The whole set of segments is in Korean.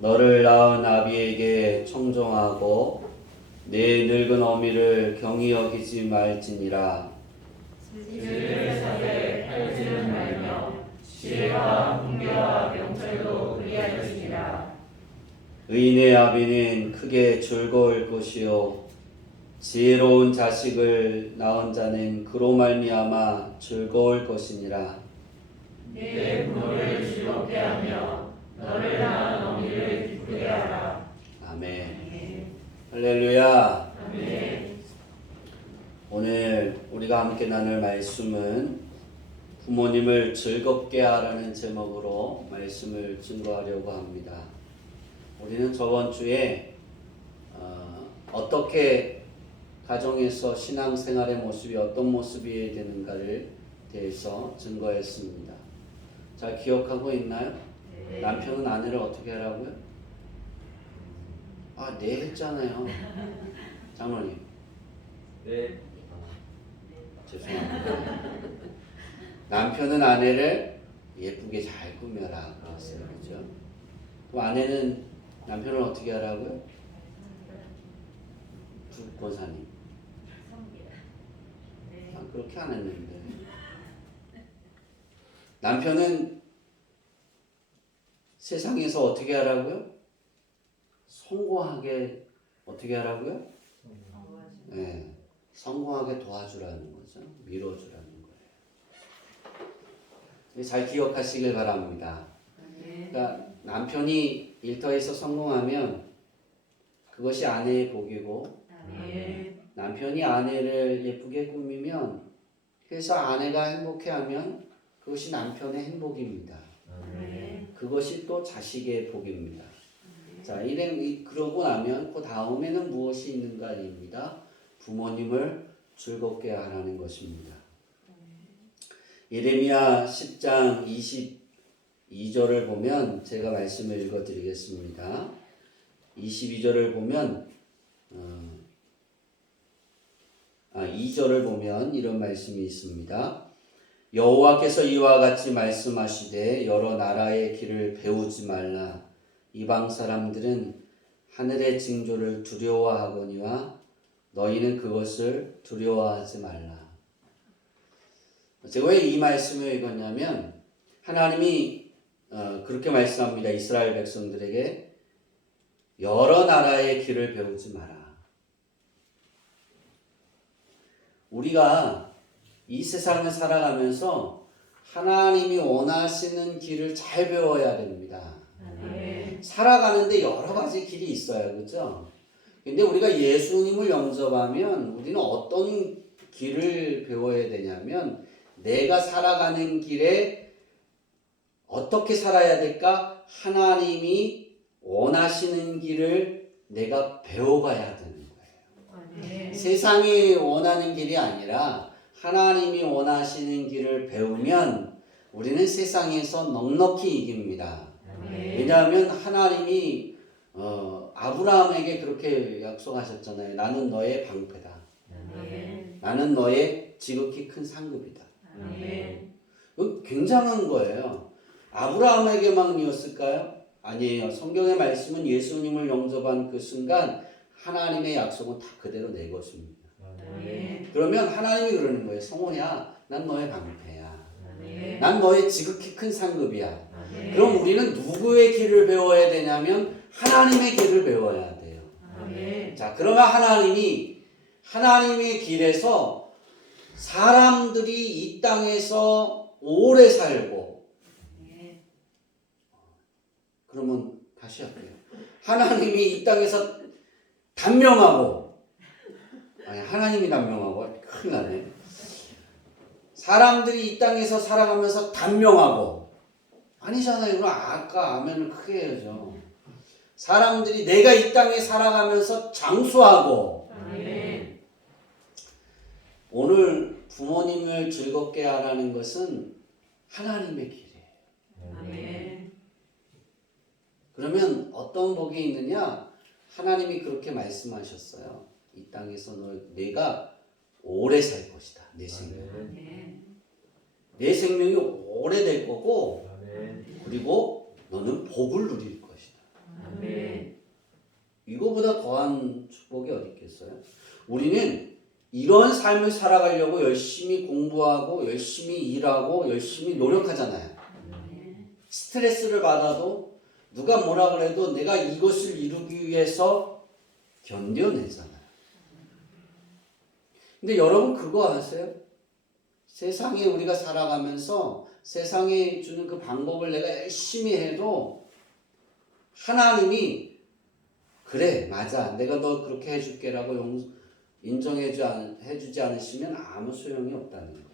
너를 낳은 아비에게 청종하고 내 늙은 어미를 경히 여기지 말지니라. 주의 사에 하여지는 말며 지혜와 훈계와 명철도 그리하여지니라. 의인의 아비는 크게 즐거울 것이요 지혜로운 자식을 낳은 자는 그로 말미암아 즐거울 것이니라. 내 부모를 즐겁게 하며 너를 낳은 어미를 기쁘게 하라. 아멘. 할렐루야. 아멘. 오늘 우리가 함께 나눌 말씀은 부모님을 즐겁게 하라는 제목으로 말씀을 증거하려고 합니다. 우리는 저번 주에 어떻게 가정에서 신앙생활의 모습이 어떤 모습이어야 되는가를 대해서 증거했습니다. 잘 기억하고 있나요? 네. 남편은 아내를 어떻게 하라고요? 네 했잖아요. 장로님. 네. 죄송합니다. 남편은 아내를 예쁘게 잘 꾸며라 그랬어요. 그렇죠? 그럼 아내는 남편을 어떻게 하라고요? 권사님. 그렇게 안 했는데. 남편은 세상에서 어떻게 하라고요? 성공하게 어떻게 하라고요? 네, 성공하게 도와주라는 거죠. 밀어주라는 거예요. 잘 기억하시길 바랍니다. 그러니까 남편이 일터에서 성공하면 그것이 아내의 복이고, 남편이 아내를 예쁘게 꾸미면, 그래서 아내가 행복해하면 그것이 남편의 행복입니다. 그것이 또 자식의 복입니다. 자, 그러고 나면 그 다음에는 무엇이 있는가입니다. 부모님을 즐겁게 하라는 것입니다. 예레미야 10장 22절을 보면 제가 말씀을 읽어드리겠습니다. 22절을 보면 2절을 보면 이런 말씀이 있습니다. 여호와께서 이와 같이 말씀하시되 여러 나라의 길을 배우지 말라. 이방 사람들은 하늘의 징조를 두려워하거니와 너희는 그것을 두려워하지 말라. 제가 왜 이 말씀을 읽었냐면 하나님이 그렇게 말씀합니다. 이스라엘 백성들에게 여러 나라의 길을 배우지 마라. 우리가 이 세상을 살아가면서 하나님이 원하시는 길을 잘 배워야 됩니다. 살아가는데 여러 가지 길이 있어요. 그렇죠? 근데 우리가 예수님을 영접하면 우리는 어떤 길을 배워야 되냐면 내가 살아가는 길에 어떻게 살아야 될까? 하나님이 원하시는 길을 내가 배워가야 되는 거예요. 세상이 원하는 길이 아니라 하나님이 원하시는 길을 배우면 우리는 세상에서 넉넉히 이깁니다. 왜냐하면 하나님이 아브라함에게 그렇게 약속하셨잖아요. 나는 너의 방패다. 나는 너의 지극히 큰 상급이다. 굉장한 거예요. 아브라함에게만이었을까요? 아니에요. 성경의 말씀은 예수님을 영접한 그 순간 하나님의 약속은 다 그대로 내 것입니다. 그러면 하나님이 그러는 거예요. 성호야, 난 너의 방패야. 난 너의 지극히 큰 상급이야. 그럼 우리는 누구의 길을 배워야 되냐면 하나님의 길을 배워야 돼요. 자, 그러면 하나님의 길에서 사람들이 이 땅에서 오래 살고, 그러면 다시 할게요. 하나님이 이 땅에서 단명하고, 하나님이 단명하고 큰일 나네. 사람들이 이 땅에서 살아가면서 단명하고 아니잖아요. 그럼 아까 아멘을 크게 해야죠. 사람들이 내가 이 땅에 살아가면서 장수하고. 오늘 부모님을 즐겁게 하라는 것은 하나님의 길이에요. 그러면 어떤 복이 있느냐? 하나님이 그렇게 말씀하셨어요. 이 땅에서 내가 오래 살 것이다. 내 생명. 내 생명이 오래될 거고, 그리고 너는 복을 누릴 것이다. 아멘. 이거보다 더한 축복이 어디 있겠어요? 우리는 이런 삶을 살아가려고 열심히 공부하고 열심히 일하고 열심히 노력하잖아요. 스트레스를 받아도 누가 뭐라 그래도 내가 이것을 이루기 위해서 견뎌내잖아요. 근데 여러분 그거 아세요? 세상에 우리가 살아가면서 세상에 주는 그 방법을 내가 열심히 해도 하나님이 그래 맞아 내가 너 그렇게 해줄게라고 인정해주지 않으시면 아무 소용이 없다는 거예요.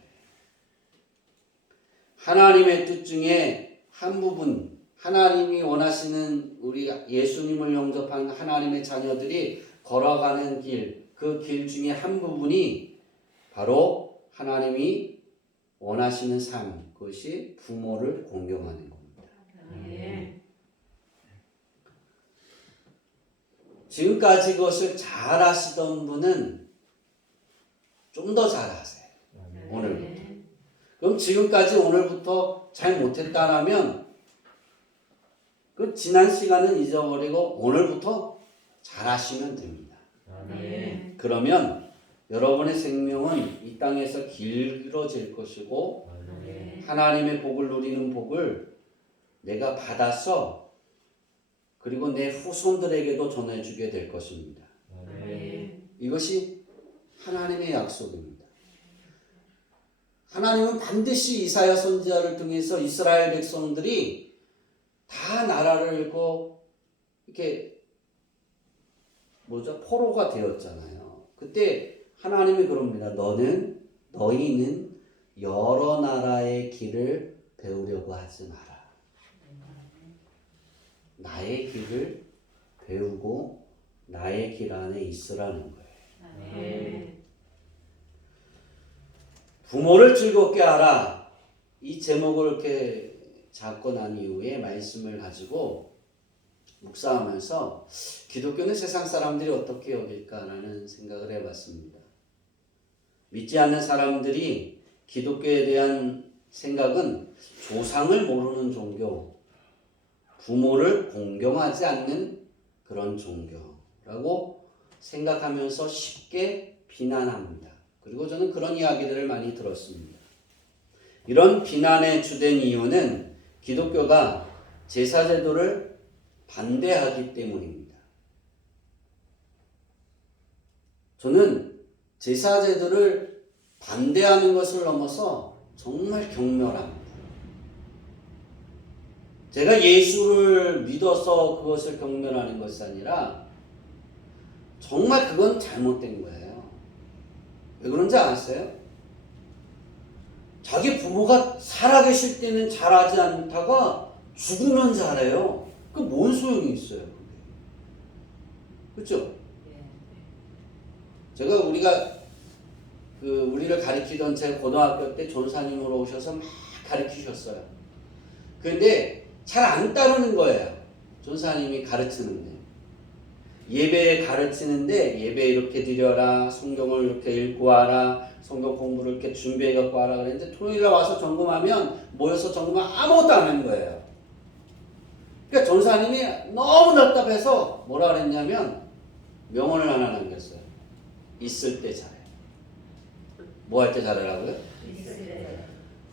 하나님의 뜻 중에 한 부분, 하나님이 원하시는 우리 예수님을 영접한 하나님의 자녀들이 걸어가는 길, 그 길 중에 한 부분이 바로 하나님이 원하시는 삶, 그것이 부모를 공경하는 겁니다. 아멘. 지금까지 그것을 잘 하시던 분은 좀 더 잘하세요. 오늘부터. 그럼 지금까지 오늘부터 잘 못했다라면 그 지난 시간은 잊어버리고 오늘부터 잘하시면 됩니다. 아멘. 그러면 여러분의 생명은 이 땅에서 길어질 것이고 하나님의 복을 누리는 복을 내가 받아서 그리고 내 후손들에게도 전해주게 될 것입니다. 이것이 하나님의 약속입니다. 하나님은 반드시 이사야 선지자를 통해서 이스라엘 백성들이 다 나라를 잃고 이렇게 포로가 되었잖아요. 그때 하나님이 그럽니다. 너희는 여러 나라의 길을 배우려고 하지 마라. 나의 길을 배우고 나의 길 안에 있으라는 거예요. 부모를 즐겁게 하라. 이 제목을 이렇게 잡고 난 이후에 말씀을 가지고 묵상하면서 기독교는 세상 사람들이 어떻게 여길까라는 생각을 해봤습니다. 믿지 않는 사람들이 기독교에 대한 생각은 조상을 모르는 종교, 부모를 공경하지 않는 그런 종교라고 생각하면서 쉽게 비난합니다. 그리고 저는 그런 이야기들을 많이 들었습니다. 이런 비난의 주된 이유는 기독교가 제사제도를 반대하기 때문입니다. 저는 제사제도를 반대하는 것을 넘어서 정말 경멸합니다. 제가 예수를 믿어서 그것을 경멸하는 것이 아니라 정말 그건 잘못된 거예요. 왜 그런지 아세요? 자기 부모가 살아계실 때는 잘하지 않다가 죽으면 잘해요. 그 뭔 소용이 있어요? 그렇죠? 우리를 가르치던 제 고등학교 때 전사님으로 오셔서 막 가르치셨어요. 그런데 잘 안 따르는 거예요. 전사님이 가르치는데. 예배 가르치는데 예배 이렇게 드려라, 성경을 이렇게 읽고 와라, 성경 공부를 이렇게 준비해 갖고 와라 그랬는데 토요일에 와서 점검하면 모여서 점검하면 아무것도 안 하는 거예요. 그러니까 전사님이 너무 답답해서 뭐라 그랬냐면 명언을 하나 남겼어요. 있을 때 잘해. 뭐 할 때 잘하라고요?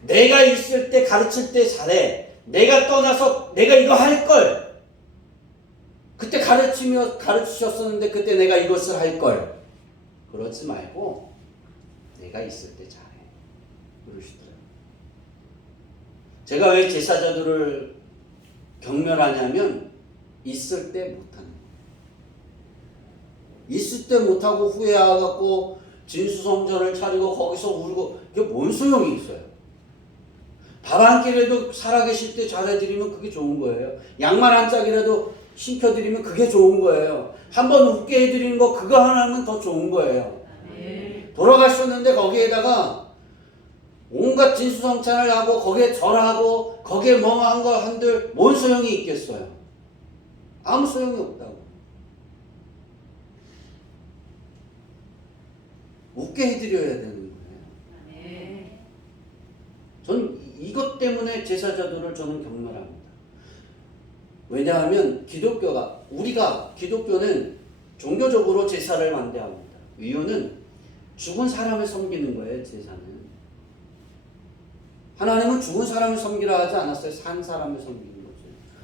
내가 있을 때 가르칠 때 잘해. 내가 떠나서 내가 이거 할 걸. 그때 가르치셨었는데 그때 내가 이것을 할 걸. 그러지 말고 내가 있을 때 잘해. 그러시더라고요. 제가 왜 제사자들을 경멸하냐면 있을 때 못하는 거예요. 있을 때 못하고 후회하고 진수성전을 차리고 거기서 울고 그게 뭔 소용이 있어요. 밥 한 끼라도 살아계실 때 잘해드리면 그게 좋은 거예요. 양말 한 짝이라도 신켜드리면 그게 좋은 거예요. 한번 웃게 해드리는 거 그거 하나는 더 좋은 거예요. 돌아가셨는데 거기에다가 온갖 진수성찬을 하고 거기에 절하고 거기에 멍한 거 한들 뭔 소용이 있겠어요. 아무 소용이 없다고. 웃게 해드려야 되는 거예요. 저는 이것 때문에 제사자들을 저는 경멸합니다. 왜냐하면 우리가 기독교는 종교적으로 제사를 반대합니다. 이유는 죽은 사람을 섬기는 거예요, 제사는. 하나님은 죽은 사람을 섬기라 하지 않았어요. 산 사람을 섬기는 거죠.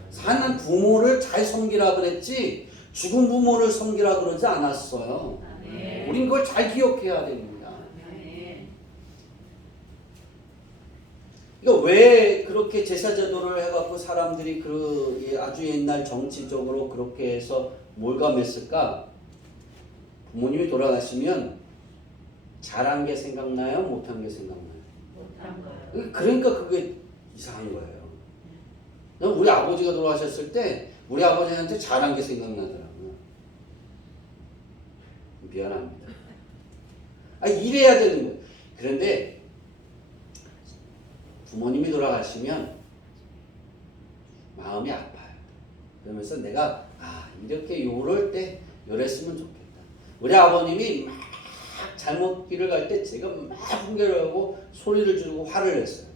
사는 부모를 잘 섬기라 그랬지 죽은 부모를 섬기라 그러지 않았어요. 우린 그걸 잘 기억해야 됩니다. 그러니까 왜 그렇게 제사 제도를 해갖고 사람들이 아주 옛날 정치적으로 그렇게 해서 몰감했을까? 부모님이 돌아가시면 잘한 게 생각나요? 못한 게 생각나요? 못한 거요. 그러니까 그게 이상한 거예요. 우리 아버지가 돌아가셨을 때 우리 아버지한테 잘한 게 생각나더라고요. 미안합니다. 이래야 되는 거예요. 그런데 부모님이 돌아가시면 마음이 아파요. 그러면서 내가 이렇게 요럴 때 요랬으면 좋겠다. 우리 아버님이 막 잘못 길을 갈 때 제가 막 훈계를 하고 소리를 지르고 화를 냈어요.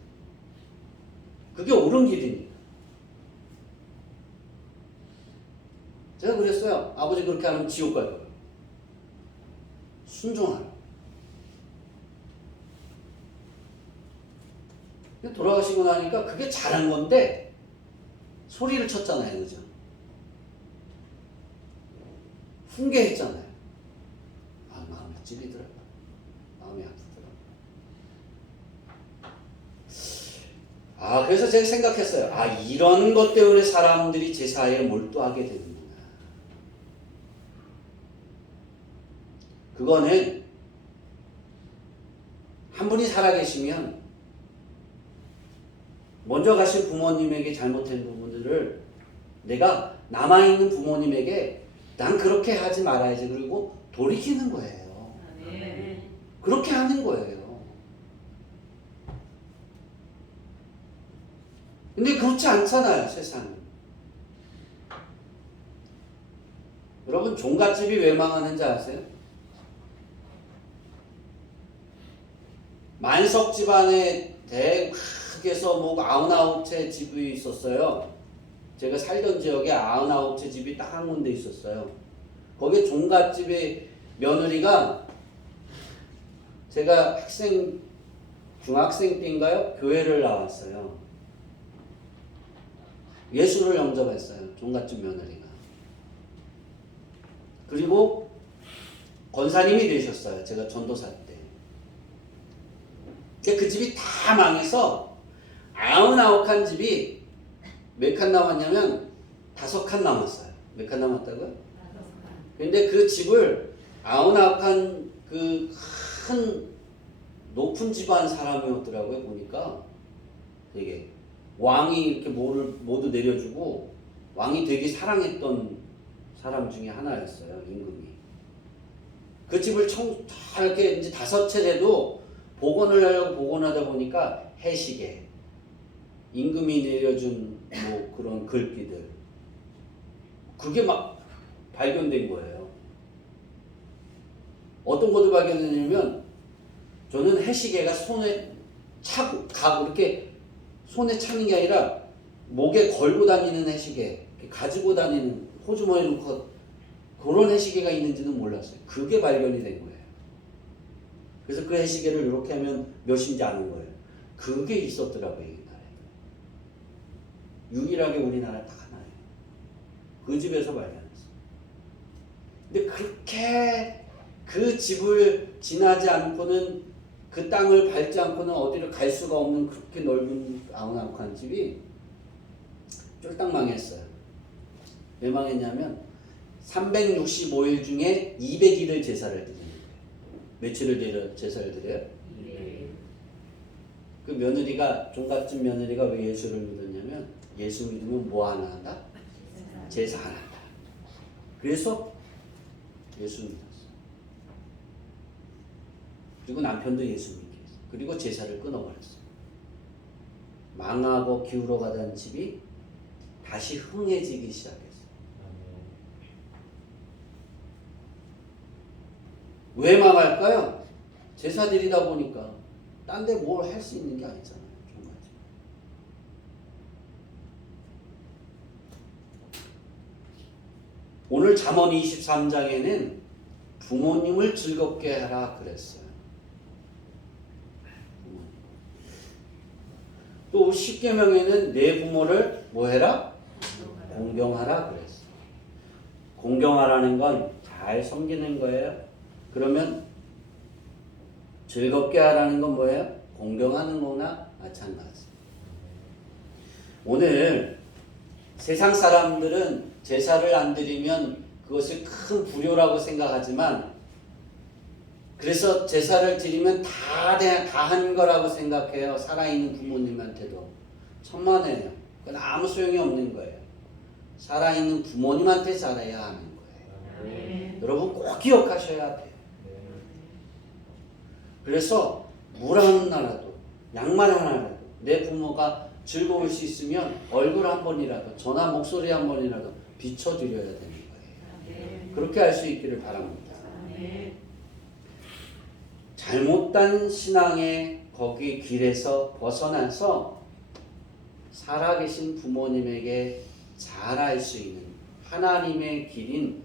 그게 옳은 길입니다. 제가 그랬어요. 아버지 그렇게 하면 지옥 갈 거예요. 순종하라. 돌아가시고 나니까 그게 잘한 건데 소리를 쳤잖아요. 그죠? 훈계했잖아요. 마음이 찔리더라고요. 마음이 아프더라고요. 그래서 제가 생각했어요. 이런 것 때문에 사람들이 제사에 몰두하게 되는구나. 그거는 한 분이 살아계시면 먼저 가신 부모님에게 잘못된 부분들을 내가 남아있는 부모님에게 난 그렇게 하지 말아야지. 그리고 돌이키는 거예요. 그렇게 하는 거예요. 근데 그렇지 않잖아요, 세상은. 여러분, 종갓집이 왜 망하는지 아세요? 만석 집안에 크게서 99채 집이 있었어요. 제가 살던 지역에 99채 집이 딱 한 군데 있었어요. 거기에 종갓집의 며느리가 제가 중학생 때인가요? 교회를 나왔어요. 예수를 영접했어요. 종갓집 며느리가. 그리고 권사님이 되셨어요. 제가 전도사 때. 그 집이 다 망해서 99칸 집이 몇 칸 남았냐면 5칸 남았어요. 몇 칸 남았다고요? 근데 그 집을 99칸 그 큰 높은 집안 사람이었더라고요. 보니까 되게 왕이 이렇게 모두 내려주고 왕이 되게 사랑했던 사람 중에 하나였어요. 임금이. 그 집을 다 이렇게 이제 5채 돼도 복원을 하려고 복원하다 보니까 해시계, 임금이 내려준 그런 글귀들, 그게 막 발견된 거예요. 어떤 것도 발견되냐면 저는 해시계가 손에 차고 이렇게 손에 차는 게 아니라 목에 걸고 다니는 해시계, 가지고 다니는 호주머니에 놓고 그런 해시계가 있는지는 몰랐어요. 그게 발견이 된 거예요. 그래서 그 해시계를 이렇게 하면 몇인지 아는 거예요. 그게 있었더라고요, 이 나라에. 유일하게 우리나라 딱 하나예요. 그 집에서 발견했어요. 근데 그렇게 그 집을 지나지 않고는, 그 땅을 밟지 않고는 어디를 갈 수가 없는 그렇게 넓은 99칸 집이 쫄딱 망했어요. 왜 망했냐면 365일 중에 200일을 제사를 드리는 거예요. 며칠을 제사를 드려요? 200일. 그 며느리가, 종갓집 며느리가 왜 예수를 믿었냐면 예수 믿으면 뭐 하나 한다? 제사 하나 한다. 그래서 예수 믿었어요. 그리고 남편도 예수 믿게 했어요. 그리고 제사를 끊어버렸어요. 망하고 기울어가던 집이 다시 흥해지기 시작했어요. 왜 망할까요? 제사 드리다 보니까. 딴 데 뭘 할 수 있는 게 아니잖아요. 종갓집. 오늘 잠언 23장에는 부모님을 즐겁게 하라 그랬어요. 또 10계명에는 내 부모를 뭐 해라? 공경하라 그랬어요. 공경하라는 건 잘 섬기는 거예요. 그러면 즐겁게 하라는 건 뭐예요? 공경하는 거나 마찬가지. 오늘 세상 사람들은 제사를 안 드리면 그것을 큰 불효라고 생각하지만, 그래서 제사를 드리면 다 한 거라고 생각해요. 살아있는 부모님한테도. 천만에요. 그건 아무 소용이 없는 거예요. 살아있는 부모님한테 잘해야 하는 거예요. 여러분 꼭 기억하셔야 돼요. 그래서 물 하나라도, 양말 하나라도 내 부모가 즐거울 수 있으면 얼굴 한 번이라도, 전화 목소리 한 번이라도 비춰드려야 되는 거예요. 그렇게 할 수 있기를 바랍니다. 잘못된 신앙의 거기 길에서 벗어나서 살아계신 부모님에게 잘할 수 있는 하나님의 길인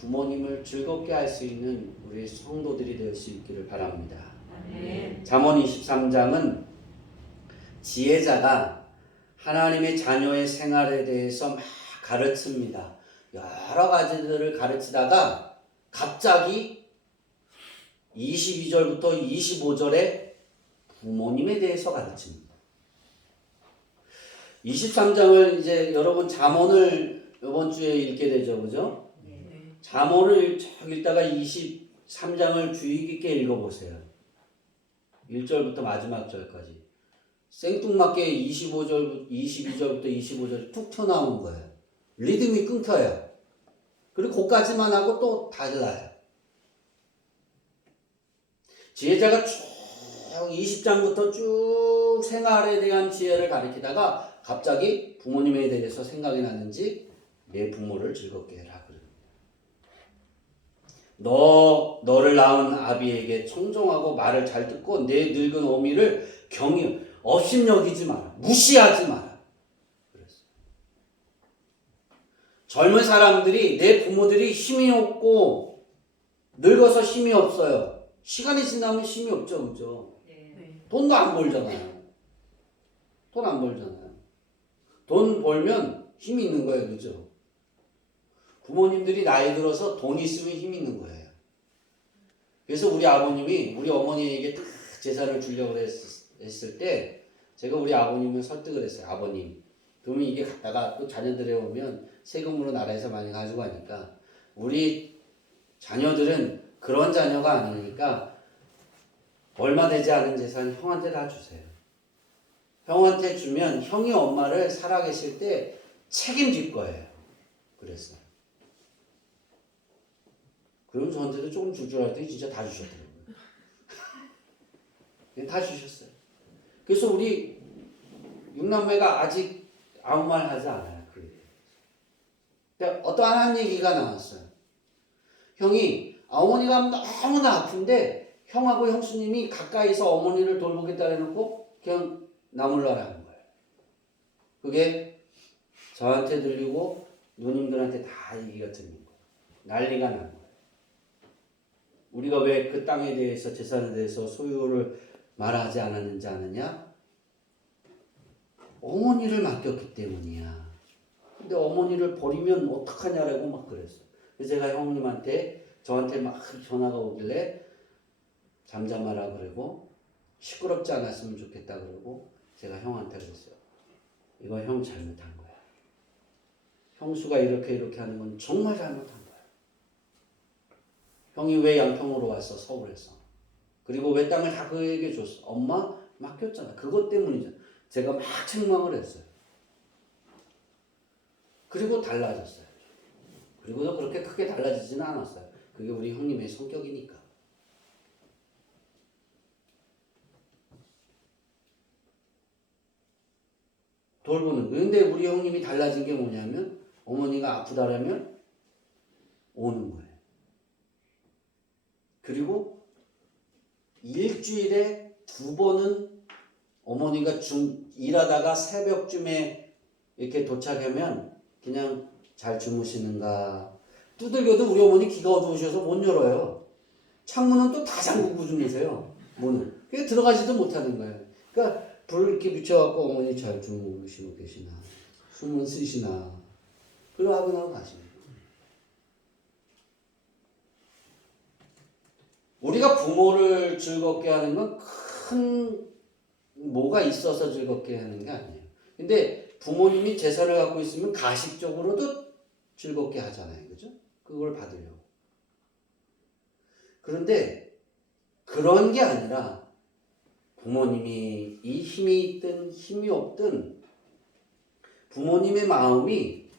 부모님을 즐겁게 할 수 있는 우리 성도들이 될 수 있기를 바랍니다. 잠언 23장은 지혜자가 하나님의 자녀의 생활에 대해서 막 가르칩니다. 여러 가지들을 가르치다가 갑자기 22절부터 25절에 부모님에 대해서 가르칩니다. 23장을 이제 여러분 잠언을 이번 주에 읽게 되죠, 그죠? 잠언을 쭉 읽다가 23장을 주의 깊게 읽어보세요. 1절부터 마지막 절까지. 생뚱맞게 22절부터 25절이 툭 튀어나오는 거예요. 리듬이 끊겨요. 그리고 그까지만 하고 또 달라요. 지혜자가 쭉 20장부터 쭉 생활에 대한 지혜를 가르치다가 갑자기 부모님에 대해서 생각이 났는지 내 부모를 즐겁게 해라. 너를 낳은 아비에게 청종하고 말을 잘 듣고 내 늙은 어미를 경히 업신여기지 마라. 무시하지 마라. 그랬어요. 젊은 사람들이, 내 부모들이 힘이 없고 늙어서 힘이 없어요. 시간이 지나면 힘이 없죠, 그죠? 돈도 안 벌잖아요. 돈 안 벌잖아요. 돈 벌면 힘이 있는 거예요, 그죠? 부모님들이 나이 들어서 돈 있으면 힘이 있는 거예요. 그래서 우리 아버님이 우리 어머니에게 딱 제사를 주려고 했을 때 제가 우리 아버님을 설득을 했어요. 아버님, 그러면 이게 갔다가 또 자녀들에 오면 세금으로 나라에서 많이 가지고 가니까 우리 자녀들은 그런 자녀가 아니니까 얼마 되지 않은 재산 형한테 다 주세요. 형한테 주면 형이 엄마를 살아계실 때 책임질 거예요. 그랬어요. 그럼 저한테도 조금 줄 줄 알았더니 진짜 다 주셨더라고요. 다 주셨어요. 그래서 우리 육남매가 아직 아무 말 하지 않아요. 근데 어떠한 한 얘기가 나왔어요. 형이 어머니가 너무나 아픈데 형하고 형수님이 가까이서 어머니를 돌보겠다 해놓고 그냥 나몰라라는 거예요. 그게 저한테 들리고 누님들한테 다 얘기가 들린 거예요. 난리가 난 거예요. 우리가 왜 그 땅에 대해서, 재산에 대해서 소유를 말하지 않았는지 아느냐? 어머니를 맡겼기 때문이야. 근데 어머니를 버리면 어떡하냐라고 막 그랬어요. 그래서 제가 형님한테, 저한테 막 전화가 오길래 잠잠하라 그러고 시끄럽지 않았으면 좋겠다 그러고 제가 형한테 그랬어요. 이거 형 잘못한 거야. 형수가 이렇게 하는 건 정말 잘못한 거야. 형이 왜 양평으로 왔어? 서울에서. 그리고 왜 땅을 다 그에게 줬어? 엄마 맡겼잖아. 그것 때문이잖아. 제가 막 책망을 했어요. 그리고 달라졌어요. 그리고도 그렇게 크게 달라지지는 않았어요. 그게 우리 형님의 성격이니까. 돌보는 거예요. 근데 우리 형님이 달라진 게 뭐냐면 어머니가 아프다라면 오는 거예요. 그리고 일주일에 2번은 어머니가 일하다가 새벽쯤에 이렇게 도착하면 그냥 잘 주무시는가, 두들겨도 우리 어머니 귀가 어두우셔서 못 열어요. 창문은 또 다 잠그고 주무세요. 문을. 그게 들어가지도 못하는 거예요. 그러니까 불을 이렇게 붙여갖고 어머니 잘 주무시고 계시나 숨은 쉬시나 그러고 하고 가십니다. 우리가 부모를 즐겁게 하는 건 큰 뭐가 있어서 즐겁게 하는 게 아니에요. 근데 부모님이 재산을 갖고 있으면 가식적으로도 즐겁게 하잖아요. 그죠? 그걸 받으려고. 그런데 그런 게 아니라 부모님이 이 힘이 있든 힘이 없든 부모님의 마음이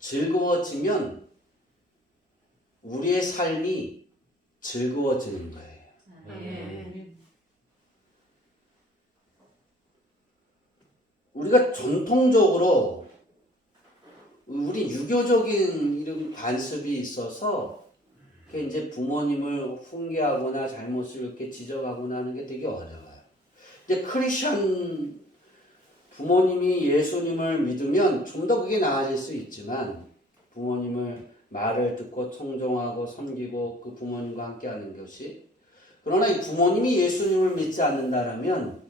즐거워지면 우리의 삶이 즐거워지는 거예요. 우리가 전통적으로 우리 유교적인 이런 관습이 있어서 이제 부모님을 훈계하거나 잘못을 이렇게 지적하거나 하는 게 되게 어려워요. 근데 크리스천 부모님이 예수님을 믿으면 좀 더 그게 나아질 수 있지만 부모님을 말을 듣고 청종하고 섬기고 그 부모님과 함께 하는 것이 그러나 이 부모님이 예수님을 믿지 않는다라면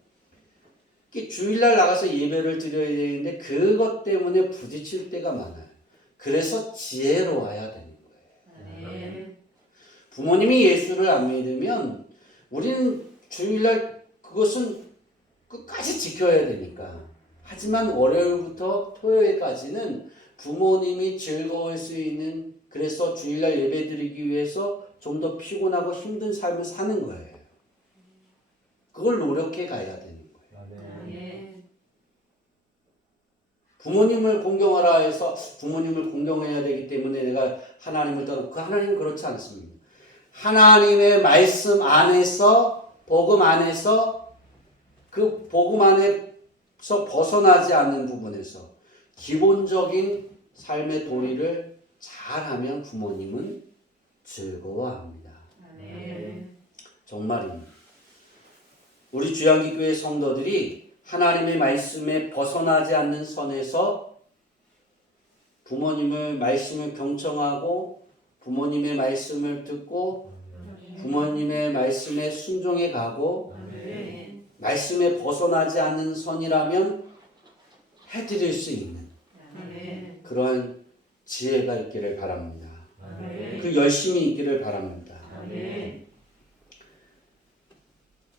주일날 나가서 예배를 드려야 되는데 그것 때문에 부딪힐 때가 많아요. 그래서 지혜로워야 되는 거예요. 부모님이 예수를 안 믿으면 우리는 주일날 그것은 끝까지 지켜야 되니까. 하지만 월요일부터 토요일까지는 부모님이 즐거울 수 있는 그래서 주일날 예배 드리기 위해서 좀 더 피곤하고 힘든 삶을 사는 거예요. 그걸 노력해 가야 되는 거예요. 부모님을 공경하라 해서 부모님을 공경해야 되기 때문에 내가 하나님을 떠나 그 하나님은 그렇지 않습니다. 하나님의 말씀 안에서 복음 안에서 그 복음 안에서 벗어나지 않는 부분에서 기본적인 삶의 도리를 잘하면 부모님은 즐거워합니다. 정말입니다. 우리 주양기교회 성도들이 하나님의 말씀에 벗어나지 않는 선에서 부모님을 말씀을 경청하고 부모님의 말씀을 듣고 부모님의 말씀에 순종해 가고 말씀에 벗어나지 않는 선이라면 해드릴 수 있는 그러한 지혜가 있기를 바랍니다. 그 열심이 있기를 바랍니다.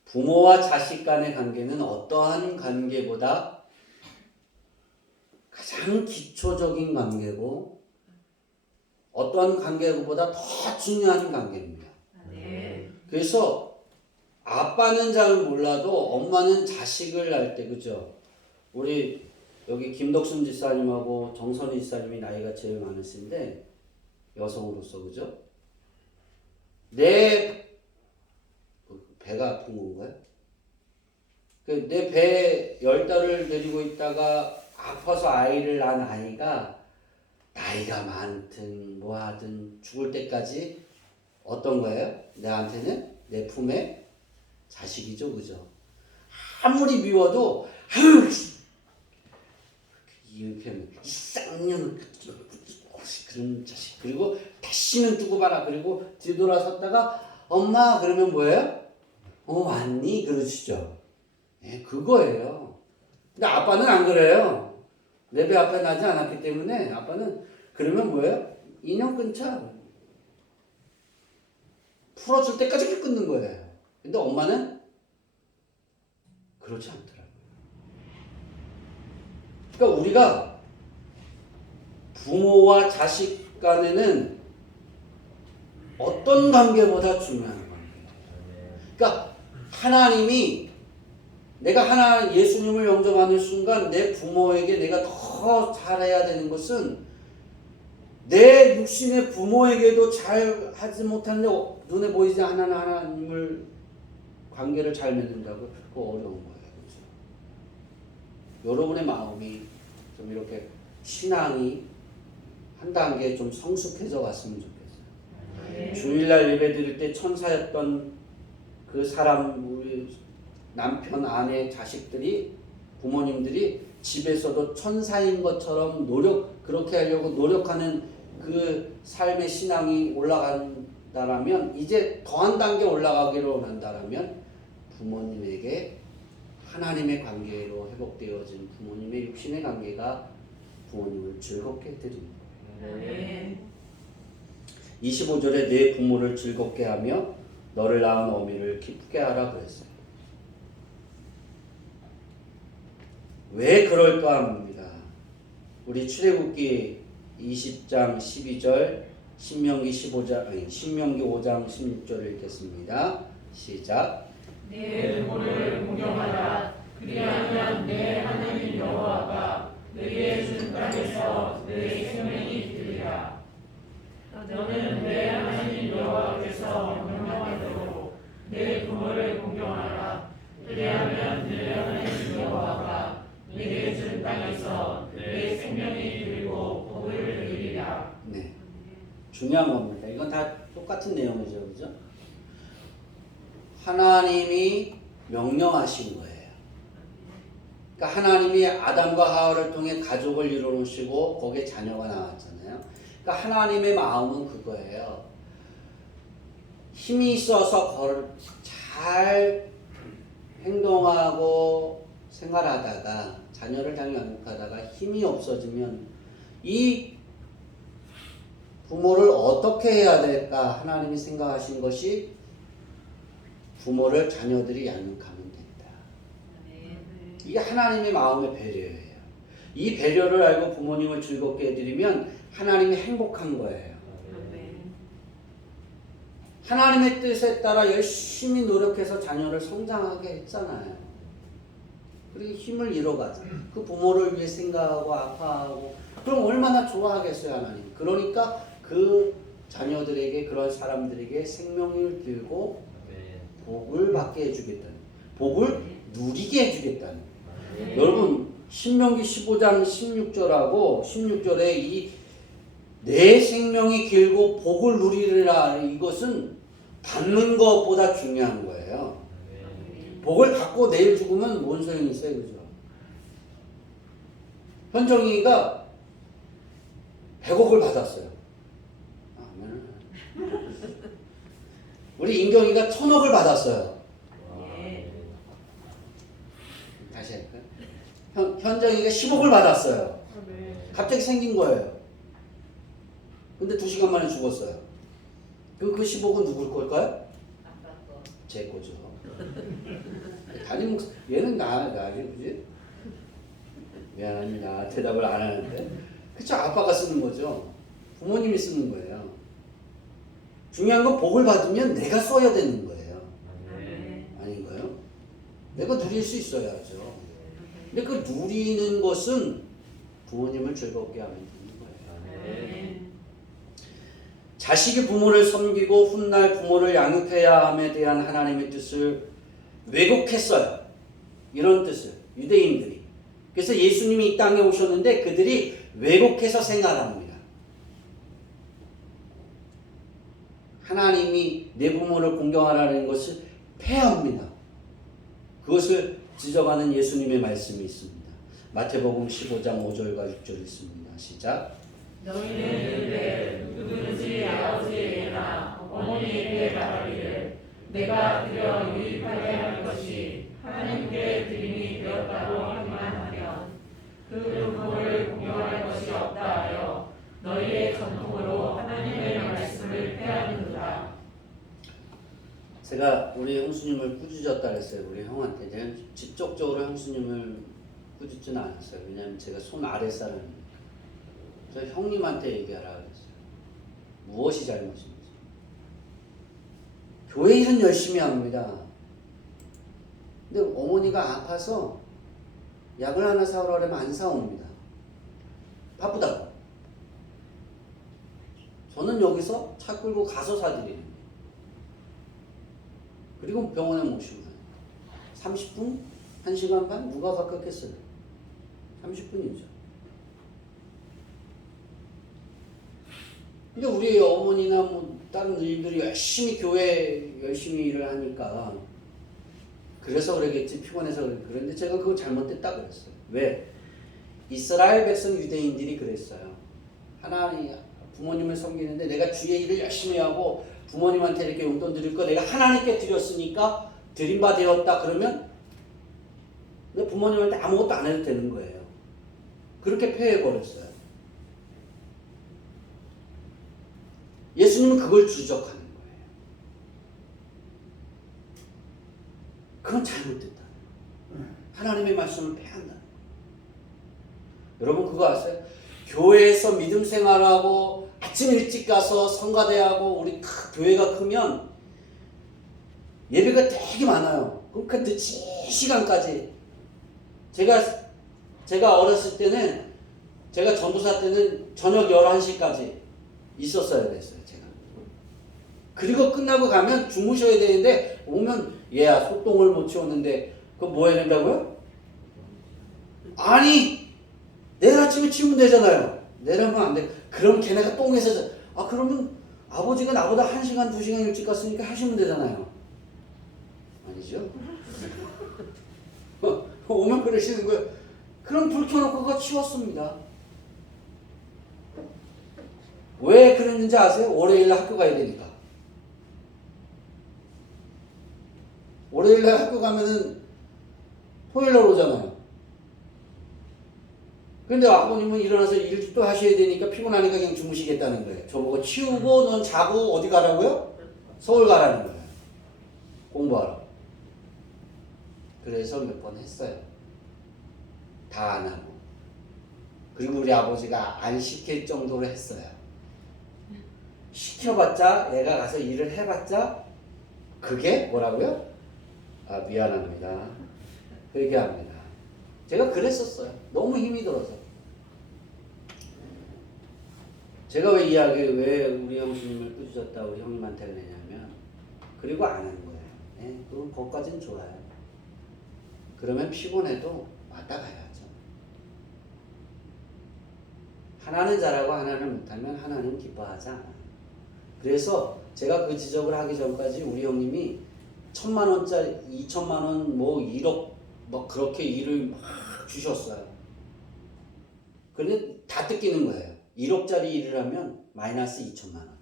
부모와 자식 간의 관계는 어떠한 관계보다 가장 기초적인 관계고 어떠한 관계보다 더 중요한 관계입니다. 그래서 아빠는 잘 몰라도 엄마는 자식을 할 때 그죠? 우리 여기 김덕순 집사님하고 정선희 집사님이 나이가 제일 많으신데 여성으로서 그죠? 내 배가 아픈 건가요? 내 배에 10달을 데리고 있다가 아파서 아이를 낳은 아이가 나이가 많든 뭐하든 죽을 때까지 어떤 거예요? 내한테는 내 품에 자식이죠, 그죠? 아무리 미워도 이렇게 쌍년 그런 자식 그리고 다시는 두고 봐라 그리고 뒤돌아섰다가 엄마 그러면 뭐예요? 왔니? 그러시죠. 네, 그거예요. 근데 아빠는 안 그래요. 내 배 앞에 나지 않았기 때문에 아빠는 그러면 뭐예요? 인연 끊자. 풀어줄 때까지 끊는 거예요. 근데 엄마는 그렇지 않더라고요. 그러니까 우리가 부모와 자식 간에는 어떤 관계보다 중요한 관계예요. 그러니까 하나님이 내가 예수님을 영접하는 순간 내 부모에게 내가 더 잘해야 되는 것은 내 육신의 부모에게도 잘 하지 못하는데 눈에 보이지 않는 하나님을 관계를 잘 맺는다고 그거 어려운 거예요. 그렇죠? 여러분의 마음이 좀 이렇게 신앙이 한 단계 좀 성숙해져 갔으면 좋겠어요. 주일날 예배 드릴 때 천사였던 그 사람 우리 남편, 아내, 자식들이 부모님들이 집에서도 천사인 것처럼 그렇게 하려고 노력하는 그 삶의 신앙이 올라간다라면 이제 더한 단계 올라가기로 원한다라면 부모님에게 하나님의 관계로 회복되어진 부모님의 육신의 관계가 부모님을 즐겁게 해드리는 거예요. 25절에 내 부모를 즐겁게 하며 너를 낳은 어미를 기쁘게 하라 그랬어요. 왜 그럴까 합니다. 우리 출애굽기 20장 12절, 신명기 5장 16절을 읽겠습니다. 시작. 내 부모를 공경하라. 그리하면 내 하나님 여호와가 너희의 준 땅에서 내 생명이 되리라. 너는 내 하나님 여호와께서 명령한 대로 내 부모를 공경하라. 그리하면 내 하나님 여호와가 너희의 준 땅에서 내 생명이 되리고 복을 누리리라. 네, 중요한 겁니다. 이건 다 똑같은 내용이죠, 그죠? 하나님이 명령하신 거예요. 그러니까 하나님이 아담과 하와를 통해 가족을 이루시고 거기에 자녀가 나왔잖아요. 그러니까 하나님의 마음은 그거예요. 힘이 있어서 잘 행동하고 생활하다가 자녀를 향해 양육하다가 힘이 없어지면 이 부모를 어떻게 해야 될까 하나님이 생각하신 것이 부모를 자녀들이 양육하면 된다. 이게 하나님의 마음의 배려예요. 이 배려를 알고 부모님을 즐겁게 해드리면 하나님이 행복한 거예요. 하나님의 뜻에 따라 열심히 노력해서 자녀를 성장하게 했잖아요. 그리고 힘을 잃어가죠. 그 부모를 위해 생각하고 아파하고 그럼 얼마나 좋아하겠어요 하나님. 그러니까 그 자녀들에게 그런 사람들에게 생명을 들고 복을 받게 해주겠다는, 복을 누리게 해주겠다는. 여러분 신명기 15장 16절하고 16절에 이 내 생명이 길고 복을 누리리라 이것은 받는 것보다 중요한 거예요. 복을 받고 내일 죽으면 뭔 소용이 있어요, 그죠? 현정이가 100억을 받았어요. 우리 인경이가 1000억을 받았어요. 다시 할까요? 현정이가 10억을 받았어요. 갑자기 생긴 거예요. 근데 2시간 만에 죽었어요. 그럼 그 10억은 누굴 걸까요? 제 거죠. 담임 목사, 얘는 나지, 그지? 미안합니다. 대답을 안 하는데. 그쵸, 아빠가 쓰는 거죠. 부모님이 쓰는 거예요. 중요한 건 복을 받으면 내가 써야 되는 거예요. 아닌가요? 내가 누릴 수 있어야죠. 근데 그 누리는 것은 부모님을 즐겁게 하면 되는 거예요. 자식이 부모를 섬기고 훗날 부모를 양육해야 함에 대한 하나님의 뜻을 왜곡했어요. 이런 뜻을 유대인들이. 그래서 예수님이 이 땅에 오셨는데 그들이 왜곡해서 생활합니다. 하나님이 내 부모를 공경하라는 것을 폐합니다. 그것을 지적하는 예수님의 말씀이 있습니다. 마태복음 15장 5절과 6절 있습니다. 시작. 너희는 이르되 누구든지 아버지에게나 어머니에게 말하기를 내가 드려 유익하게 하는 것이 하나님께 드림이 되었다고 하기만 하면 그 부모를 공경할 것이 없다 하여 너희의 전통으로 하나님의 말씀을 폐하는도다. 제가 우리 형수님을 꾸짖었다 그랬어요. 우리 형한테. 제가 직접적으로 형수님을 꾸짖지는 않았어요. 왜냐하면 제가 손 아래 사람이니까. 저 형님한테 얘기하라 그랬어요. 무엇이 잘못인지. 교회 일은 열심히 합니다. 근데 어머니가 아파서 약을 하나 사오라 그러면 안 사옵니다. 바쁘다고. 저는 여기서 차 끌고 가서 사드리는 거예요. 그리고 병원에 모시고 가요. 30분? 1시간 반? 누가 가깝겠어요? 30분이죠. 근데 우리 어머니나 뭐 다른 일들이 열심히 교회 열심히 일을 하니까 그래서 그러겠지, 피곤해서 그런데 제가 그거 잘못됐다 그랬어요. 왜? 이스라엘 백성 유대인들이 그랬어요. 하나님 부모님을 섬기는데 내가 주의 일을 열심히 하고 부모님한테 이렇게 용돈 드릴 거 내가 하나님께 드렸으니까 드림바 되었다 그러면 내 부모님한테 아무것도 안 해도 되는 거예요. 그렇게 폐해버렸어요. 예수님은 그걸 주적하는 거예요. 그건 잘못됐다. 하나님의 말씀을 폐한다. 여러분 그거 아세요? 교회에서 믿음 생활하고 아침 일찍 가서 성가대하고 우리 교회가 크면 예배가 되게 많아요. 그럼 그 늦은 시간까지 제가 어렸을 때는 제가 전도사 때는 저녁 11시까지 있었어야 됐어요. 제가. 그리고 끝나고 가면 주무셔야 되는데 오면 얘야 소똥을 못 치웠는데 그거 뭐 해야 된다고요? 아니 내일 아침에 치우면 되잖아요. 내일 하면 안 돼. 그럼 걔네가 똥에서 그러면 아버지가 나보다 1시간 2시간 일찍 갔으니까 하시면 되잖아요. 아니죠? 오면 그러시는 거예요. 그럼 불 켜놓고 그거 치웠습니다. 왜 그랬는지 아세요? 월요일날 학교 가야 되니까. 월요일날 학교 가면은 토요일날 오잖아요. 근데 아버님은 일어나서 일 또 하셔야 되니까 피곤하니까 그냥 주무시겠다는 거예요. 저보고 치우고 넌 자고 어디 가라고요? 서울 가라는 거예요. 공부하러. 그래서 몇 번 했어요. 다 안 하고. 그리고 우리 아버지가 안 시킬 정도로 했어요. 시켜봤자 애가 가서 일을 해봤자 그게 뭐라고요? 미안합니다. 그렇게 합니다. 제가 그랬었어요. 너무 힘이 들어서. 제가 왜 우리 형수님을 꾸짖었다 우리 형님한테 그러냐면 그리고 안 하는 거예요. 네? 그럼 거기까지는 좋아요. 그러면 피곤해도 왔다 가야죠. 하나는 잘하고 하나는 못하면 하나는 기뻐하지 않아요. 그래서 제가 그 지적을 하기 전까지 우리 형님이 1,000,000원짜리 2,000,000원 뭐 1억 뭐 그렇게 일을 막 주셨어요. 그런데 다 뜯기는 거예요. 1억짜리 일을 하면 마이너스 2,000,000원이에요.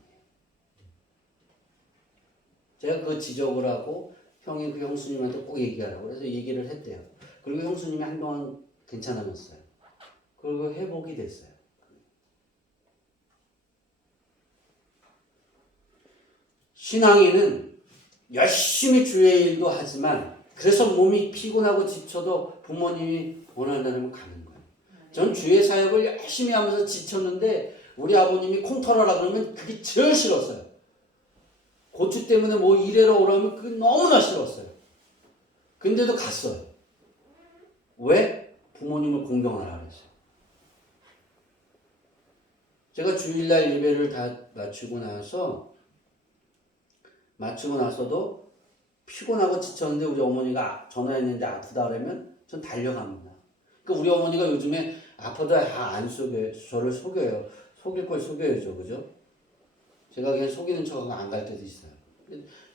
제가 그 지적을 하고 형이 그 형수님한테 꼭 얘기하라고 그래서 얘기를 했대요. 그리고 형수님이 한동안 괜찮아졌어요. 그리고 회복이 됐어요. 신앙인은 열심히 주의 일도 하지만 그래서 몸이 피곤하고 지쳐도 부모님이 원한다면 가는 거예요. 전 주의 사역을 열심히 하면서 지쳤는데 우리 아버님이 콩 털어라 그러면 그게 제일 싫었어요. 고추 때문에 뭐 일하러 오라면 그게 너무나 싫었어요. 근데도 갔어요. 왜? 부모님을 공경하라 그랬어요. 제가 주일날 예배를 다 마치고 나서도 피곤하고 지쳤는데 우리 어머니가 전화했는데 아프다 그러면 전 달려갑니다. 그러니까 우리 어머니가 요즘에 아파도 안 속여요. 저를 속여요. 속일 걸 속여야죠. 그죠? 제가 그냥 속이는 척하고 안 갈 때도 있어요.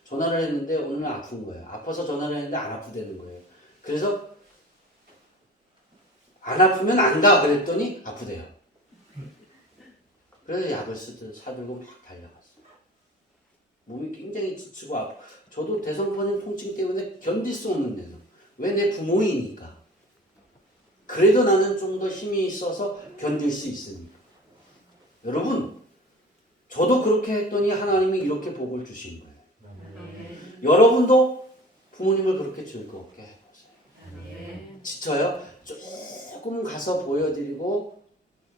전화를 했는데 오늘은 아픈 거예요. 아파서 전화를 했는데 안 아프다는 거예요. 그래서 안 아프면 안 가 그랬더니 아프대요. 그래서 약을 사들고 막 달려갔어요. 몸이 굉장히 지치고 아프고 저도 대성포진 통증 때문에 견딜 수 없는 데서 왜 내 부모이니까 그래도 나는 좀 더 힘이 있어서 견딜 수 있으니까. 여러분 저도 그렇게 했더니 하나님이 이렇게 복을 주신 거예요. 여러분도 부모님을 그렇게 즐겁게 해보세요. 지쳐요? 조금 가서 보여드리고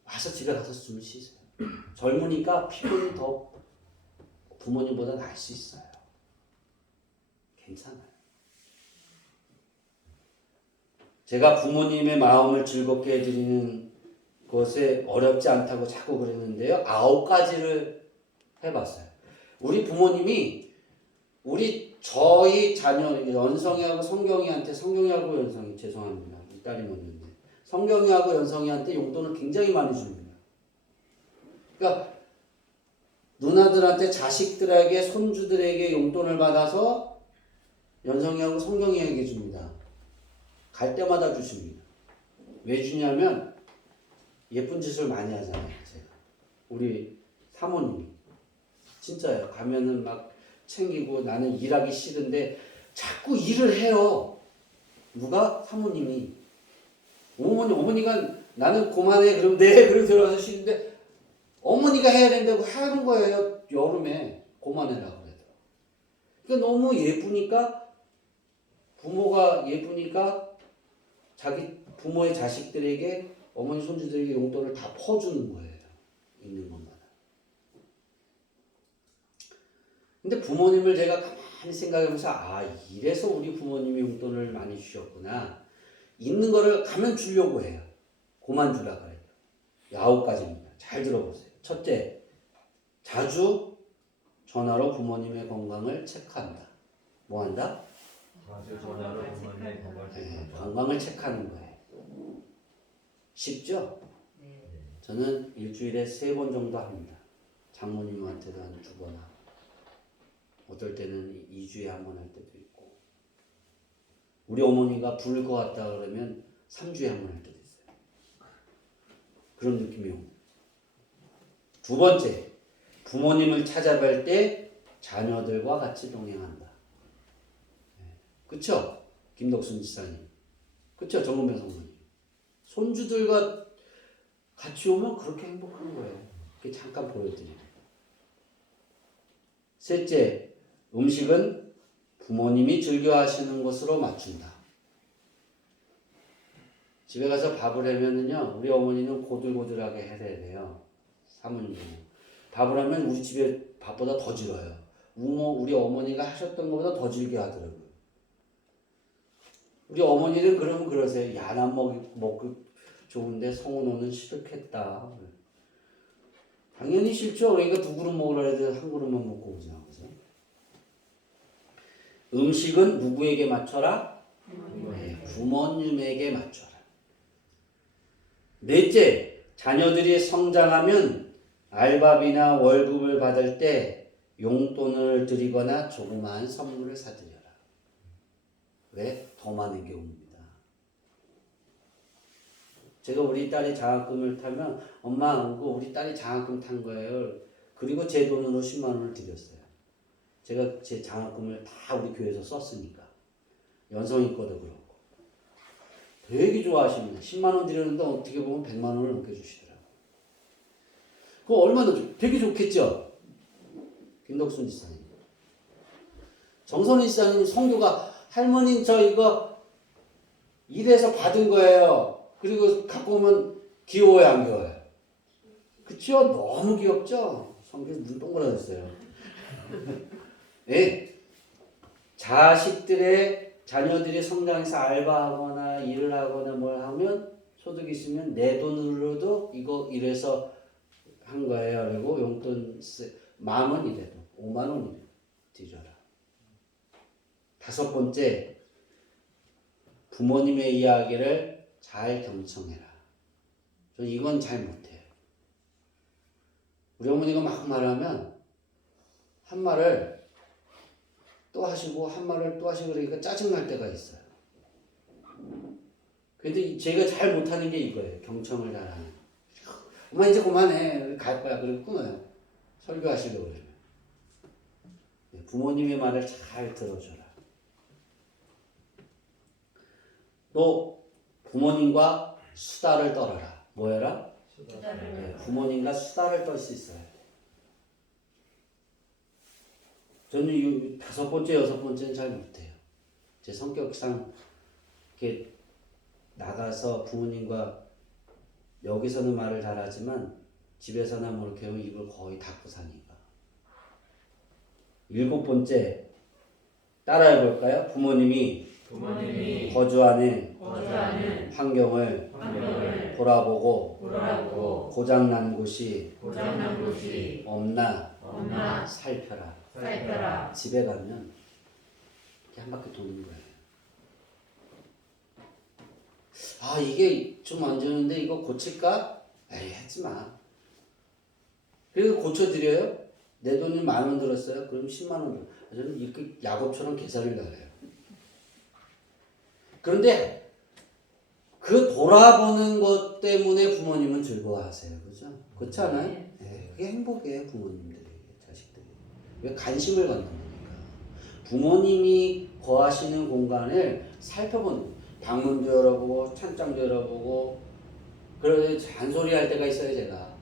와서 집에 가서 숨을 쉬세요. 젊으니까 피곤이 더 부모님보다 나을 수 있어요. 괜찮아요. 제가 부모님의 마음을 즐겁게 해드리는 것에 어렵지 않다고 자꾸 그랬는데요. 9가지를 해봤어요. 우리 부모님이 저희 자녀 연성이하고 성경이하고 연성이 죄송합니다. 이 딸이 묻는데 성경이하고 연성이한테 용돈을 굉장히 많이 줍니다. 그러니까 누나들한테 자식들에게 손주들에게 용돈을 받아서 연성이하고 성경이에게 줍니다. 갈 때마다 주십니다. 왜 주냐면 예쁜 짓을 많이 하잖아요. 제가 우리 사모님이. 진짜요. 가면은 막 챙기고 나는 일하기 싫은데 자꾸 일을 해요. 누가? 사모님이. 어머니가 나는 그만해. 그럼 네. 그럼 들어가서 쉬는데 어머니가 해야 된다고 하는 거예요. 여름에 그만해라고 그러더라고요. 그러니까 너무 예쁘니까 부모가 예쁘니까 자기 부모의 자식들에게 어머니 손주들에게 용돈을 다 퍼주는 거예요. 있는 것마다. 근데 부모님을 제가 가만히 생각해보면서 이래서 우리 부모님이 용돈을 많이 주셨구나. 있는 거를 가면 주려고 해요. 그만 주라 그래요. 9가지입니다. 잘 들어보세요. 첫째, 자주 전화로 부모님의 건강을 체크한다. 뭐 한다? 자주 전화로 부모님의 건강을 체크한다. 건강을 체크하는 거예요. 쉽죠? 네. 저는 일주일에 3번 정도 합니다. 장모님한테도 한 2번 하고. 어떨 때는 2주에 1번 할 때도 있고. 우리 어머니가 부를 것 같다 그러면 3주에 1번 할 때도 있어요. 그런 느낌이 옵니다. 두 번째, 부모님을 찾아뵐 때 자녀들과 같이 동행한다. 그쵸? 김덕순 지사님. 그쵸? 정은배 성모님. 손주들과 같이 오면 그렇게 행복한 거예요. 그게 잠깐 보여드려요. 셋째, 음식은 부모님이 즐겨 하시는 것으로 맞춘다. 집에 가서 밥을 하면은요, 우리 어머니는 고들고들하게 해야 돼요. 사모님은. 밥을 하면 우리 집에 밥보다 더 질어요. 우리 어머니가 하셨던 것보다 더 질게 하더라고요. 우리 어머니는 그러면 그러세요. 야, 난 먹기 좋은데 성은호는 싫겠다. 당연히 싫죠. 그러니까 2그릇 먹으라 해도 1그릇만 먹고 오자. 그죠? 음식은 누구에게 맞춰라? 네, 부모님에게 맞춰라. 넷째, 자녀들이 성장하면 알바비나 월급을 받을 때 용돈을 드리거나 조그마한 선물을 사드려라. 왜? 더 많은 게 옵니다. 제가 우리 딸이 장학금을 타면 엄마 우리 딸이 장학금 탄 거예요. 그리고 제 돈으로 10만 원을 드렸어요. 제가 제 장학금을 다 우리 교회에서 썼으니까. 연성이 거도 그렇고. 되게 좋아하십니다. 10만 원 드렸는데 어떻게 보면 100만 원을 넘겨주시더라고요. 그거 얼마나 되게 좋겠죠? 김덕순 지사님. 정선희 지사님 성도가 할머니 저 이거 일해서 받은 거예요. 그리고 갖고 오면 귀여워요 안 귀여워요? 그쵸? 너무 귀엽죠? 성경 눈 동그라졌어요. 네. 자녀들이 성장해서 알바하거나 일을 하거나 뭘 하면 소득이 있으면 내 돈으로도 이거 이래서 한 거예요. 그리고 용돈 10,000원이래도 5만 원이래도 드려라. 5번째, 부모님의 이야기를 잘 경청해라. 저 이건 잘 못해요. 우리 어머니가 막 말하면 한 말을 또 하시고 한 말을 또 하시고 그러니까 짜증날 때가 있어요. 근데 제가 잘 못하는 게 이거예요. 경청을 잘하는. 엄마 이제 그만해. 갈 거야. 그리고 끊어요. 설교하시려고 그러면. 부모님의 말을 잘 들어줘라. 또 부모님과 수다를 떨어라. 뭐해라? 네, 부모님과 수다를 떨 수 있어야 돼. 저는 이 5번째, 6번째는 잘 못해요. 제 성격상 이렇게 나가서 부모님과 여기서는 말을 잘하지만 집에서나 뭐 이렇게 하면 입을 거의 닫고 사니까. 7번째 따라해볼까요? 부모님이 거주하는 환경을 돌아보고 고장난 곳이 없나 살펴라. 집에 가면 이렇게 한 바퀴 도는 거예요. 이게 좀 안 좋은데 이거 고칠까? 에이, 하지 마. 그래서 고쳐드려요? 내 돈이 10,000원 들었어요? 그럼 10만 원. 저는 이렇게 야곱처럼 계산을 잘해요. 그런데 그 돌아보는 것 때문에 부모님은 즐거워하세요. 그죠? 그렇지 않아요? 네. 그게 행복이에요. 부모님들이, 자식들이. 왜 관심을 갖는 거니까. 부모님이 거하시는 공간을 살펴보는, 방문도 열어보고 찬장도 열어보고. 그러고 잔소리할 때가 있어요. 제가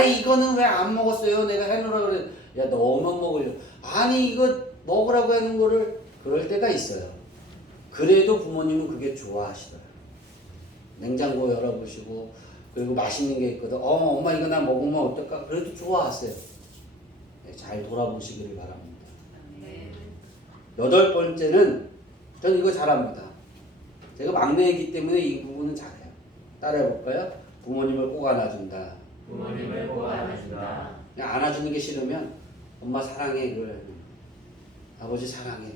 이거는 왜 안 먹었어요? 내가 해놓으라 그래. 야, 너만 먹으려. 아니 이거 먹으라고 하는 거를. 그럴 때가 있어요. 그래도 부모님은 그게 좋아하시더라고요. 냉장고 열어보시고, 그리고 맛있는 게 있거든. 엄마 이거 나 먹으면 어떨까? 그래도 좋아하세요. 네, 잘 돌아보시기를 바랍니다. 여덟 번째는, 저는 이거 잘합니다. 제가 막내이기 때문에 이 부분은 잘해요. 따라해볼까요? 부모님을 꼭 안아준다. 부모님을 꼭 안아준다. 그냥 안아주는 게 싫으면 엄마 사랑해 그래. 아버지 사랑해.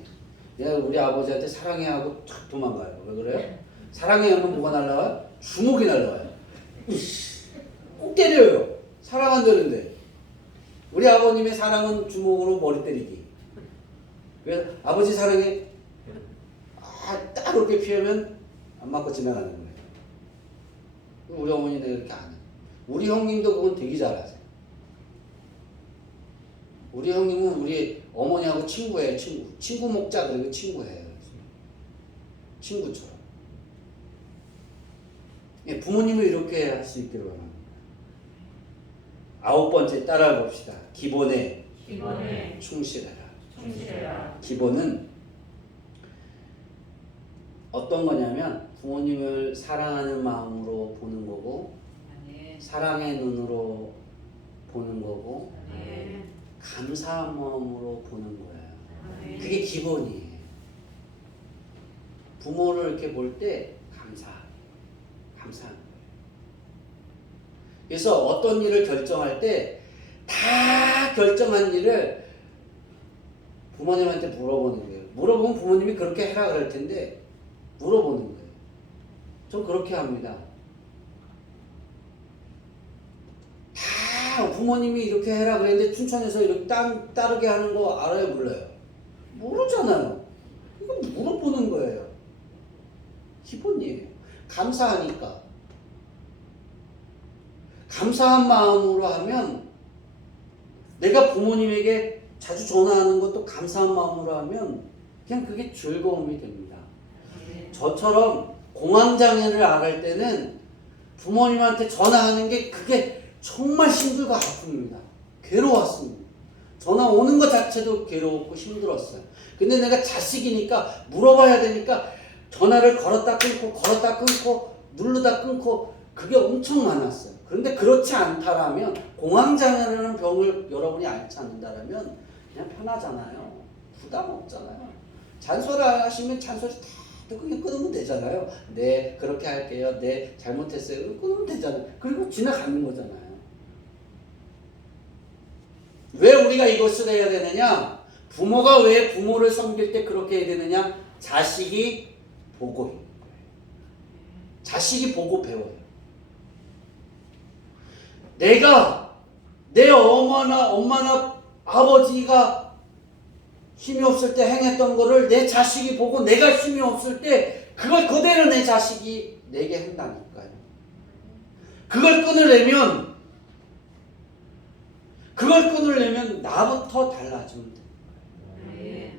내가 우리 아버지한테 사랑해 하고 탁 도망가요. 왜 그래요? 사랑해 하면 뭐가 날라와요? 주먹이 날라와요. 꼭 때려요. 사랑한다는데. 우리 아버님의 사랑은 주먹으로 머리 때리기. 그래서 아버지 사랑해. 딱 그렇게 피하면 안 맞고 지나가는 거예요. 우리 어머니는 이렇게 안 해요. 우리 형님도 그건 되게 잘하세요. 우리 형님은 우리 어머니하고 친구예요. 친구 먹자 그리고 친구예요. 친구처럼. 예, 부모님을 이렇게 할 수 있기를 바랍니다. 아홉 번째 따라해 봅시다. 기본에 충실해라. 기본은 어떤 거냐면 부모님을 사랑하는 마음으로 보는 거고, 사랑의 눈으로 보는 거고, 감사한 마음으로 보는 거예요. 그게 기본이에요. 부모를 이렇게 볼 때 감사한 거예요. 그래서 어떤 일을 결정할 때 다 결정한 일을 부모님한테 물어보는 거예요. 물어보면 부모님이 그렇게 해라 그럴 텐데 물어보는 거예요. 전 그렇게 합니다. 다 부모님이 이렇게 해라 그랬는데 춘천에서 이렇게 따르게 하는 거 알아요? 몰라요? 모르잖아요. 이거 물어보는 거예요. 기본이에요. 감사하니까. 감사한 마음으로 하면, 내가 부모님에게 자주 전화하는 것도 감사한 마음으로 하면 그냥 그게 즐거움이 됩니다. 저처럼 공황장애를 앓을 때는 부모님한테 전화하는 게 그게 정말 힘들고 아픕니다. 괴로웠습니다. 전화 오는 것 자체도 괴로웠고 힘들었어요. 근데 내가 자식이니까 물어봐야 되니까 전화를 걸었다 끊고 누르다 끊고 그게 엄청 많았어요. 그런데 그렇지 않다라면, 공황장애라는 병을 여러분이 앓지 않는다라면 그냥 편하잖아요. 부담 없잖아요. 잔소리 하시면 잔소리 다 듣고 그냥 끊으면 되잖아요. 네, 그렇게 할게요. 네, 잘못했어요. 끊으면 되잖아요. 그리고 지나가는 거잖아요. 왜 우리가 이것을 해야 되느냐? 부모가 왜 부모를 섬길 때 그렇게 해야 되느냐? 자식이 보고 있는 거예요. 자식이 보고 배워요. 내가 내 엄마나 아버지가 힘이 없을 때 행했던 거를 내 자식이 보고 내가 힘이 없을 때 그걸 그대로 내 자식이 내게 한다니까요. 그걸 끊으려면 나부터 달라지면 돼요.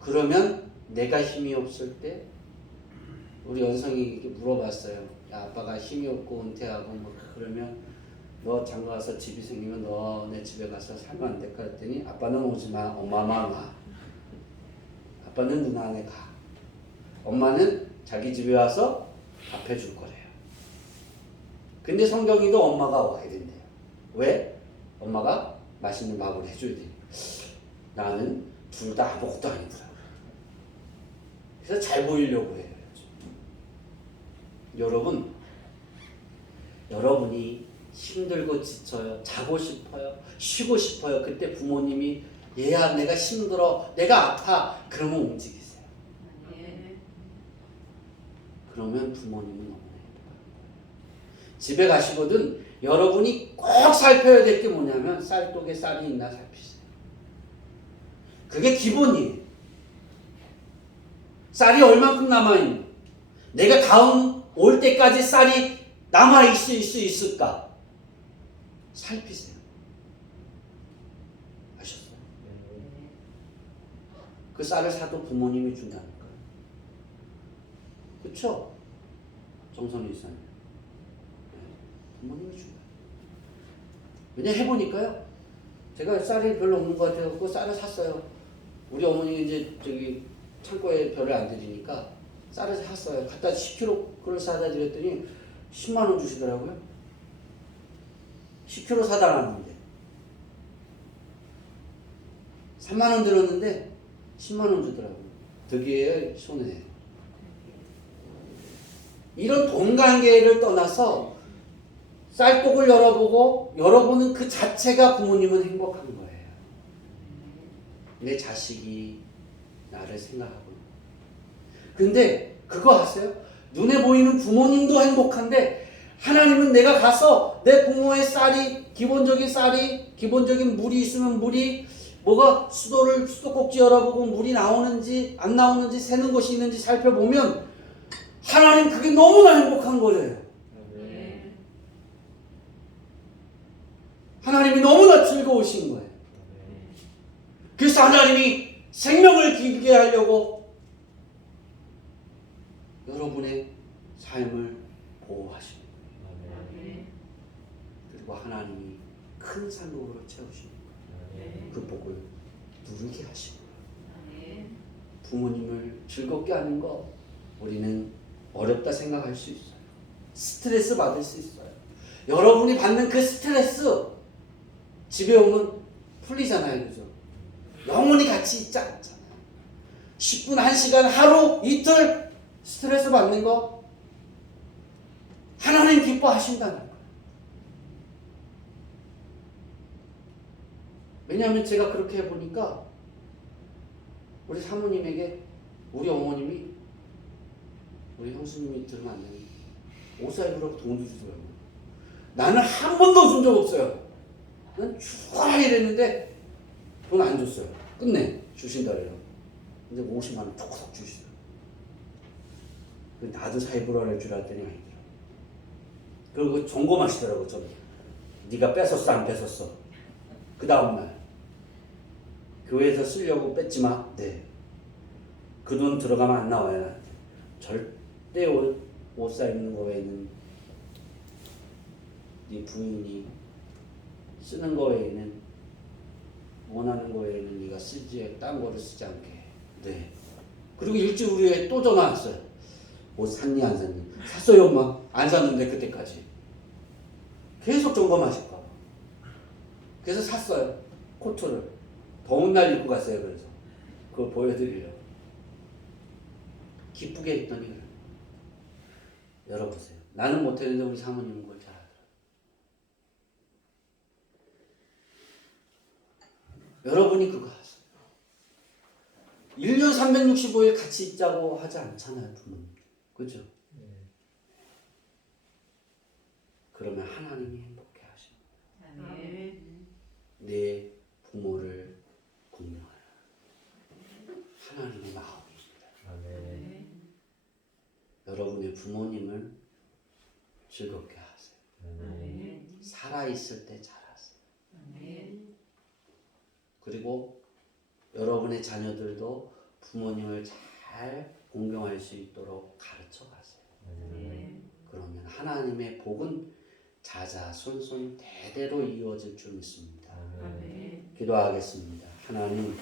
그러면 내가 힘이 없을 때, 우리 연성이 이렇게 물어봤어요. 야, 아빠가 힘이 없고 은퇴하고 뭐 그러면 너 장가 가서 집이 생기면 너네 집에 가서 살면 안 될까 했더니, 아빠는 오지 마. 엄마만 와. 아빠는 누나네 가. 엄마는 자기 집에 와서 밥 해줄 거래요. 근데 성경이도 엄마가 와야 된대요. 왜? 엄마가 맛있는 밥을 해줘야 되니까. 나는 둘 다 아무것도 아니더라고요. 그래서 잘 보이려고 해요. 여러분이 힘들고 지쳐요. 자고 싶어요. 쉬고 싶어요. 그때 부모님이 얘야 내가 힘들어. 내가 아파. 그러면 움직이세요. 그러면 부모님은 너무 행복합니다. 집에 가시거든 여러분이 꼭 살펴야 될 게 뭐냐면 쌀독에 쌀이 있나 살피세요. 그게 기본이에요. 쌀이 얼만큼 남아있는, 내가 다음 올 때까지 쌀이 남아있을 수 있을까? 살피세요. 아셨어요? 그 쌀을 사도 부모님이 준다니까요. 그쵸? 정선희 이사님. 부모님이 준다. 왜냐 해보니까요. 제가 쌀이 별로 없는 것 같아서 쌀을 샀어요. 우리 어머니 이제 저기 창고에 별을 안 드리니까 쌀을 샀어요. 갖다 10kg를 사다 드렸더니 10만 원 주시더라고요. 10kg 사다 놨는데 3만 원 들었는데 10만 원 주더라고요. 덕이에요, 손해. 이런 돈 관계를 떠나서 쌀독을 열어보고 열어보는 그 자체가 부모님은 행복한 거예요. 내 자식이 나를 생각하고. 근데 그거 아세요? 눈에 보이는 부모님도 행복한데 하나님은 내가 가서 내 부모의 쌀이 기본적인 물이 있으면 물이 뭐가 수도꼭지 열어보고 물이 나오는지 안 나오는지 새는 것이 있는지 살펴보면 하나님 그게 너무나 행복한 거래요. 하나님이 너무나 즐거우신 거예요. 그래서 하나님이 생명을 길게 하려고 여러분의 삶을 보호하십니다. 그리고 하나님이 큰 산업으로 채우시는 거예요. 그 복을 누리게 하시는 거예요. 부모님을 즐겁게 하는 거 우리는 어렵다 생각할 수 있어요. 스트레스 받을 수 있어요. 여러분이 받는 그 스트레스 집에 오면 풀리잖아요. 그죠? 영원히 같이 있지 않잖아요. 10분, 1시간, 하루, 이틀 스트레스 받는 거 하나님 기뻐하신다는 거예요. 왜냐하면 제가 그렇게 해보니까 우리 사모님에게 우리 어머님이 우리 형수님이 들으면 안 되는 옷 사입으라고 돈도 주더라고요. 나는 한 번도 준 적 없어요. 난 주라 이랬는데 돈 안 줬어요. 끝내 주신다 그래요. 근데 50만 원 톡톡 주시더라고요. 나도 사입으라 할 줄 알았더니 아니더라고요. 그리고 점검하시더라고요. 저는 네가 뺏었어 안 뺏었어. 그 다음날 교회에서 쓰려고 뺐지 마. 네. 그 돈 들어가면 안 나와요. 절대 옷 사입는 거 외에는 네 부인이 쓰는 거 외에는 원하는 거 외에는 네가 쓰지 딴 거를 쓰지 않게. 네. 그리고 일주일 후에 또 전화 왔어요. 옷 샀니 안 샀니? 샀어요 엄마. 안 샀는데 그때까지. 계속 점검하실 거. 그래서 샀어요. 코트를. 더운 날 입고 갔어요. 그래서 그걸 보여드리려고. 기쁘게 했더니 그래요. 열어보세요. 나는 못했는데 우리 사모님은 그걸 잘하더라고요. 여러분이 그거 하세요. 1년 365일 같이 있자고 하지 않잖아요. 부모님. 그죠? 그러면 하나님이 행복해 하십니다. 내 부모를 공경하라. 하나님의 마음입니다. 여러분의 부모님을 즐겁게 하세요. 살아있을 때 잘하세요. 그리고 여러분의 자녀들도 부모님을 잘 공경할 수 있도록 가르쳐 가세요. 그러면 하나님의 복은 자자손손 대대로 이어질 줄 믿습니다. 기도하겠습니다. 하나님,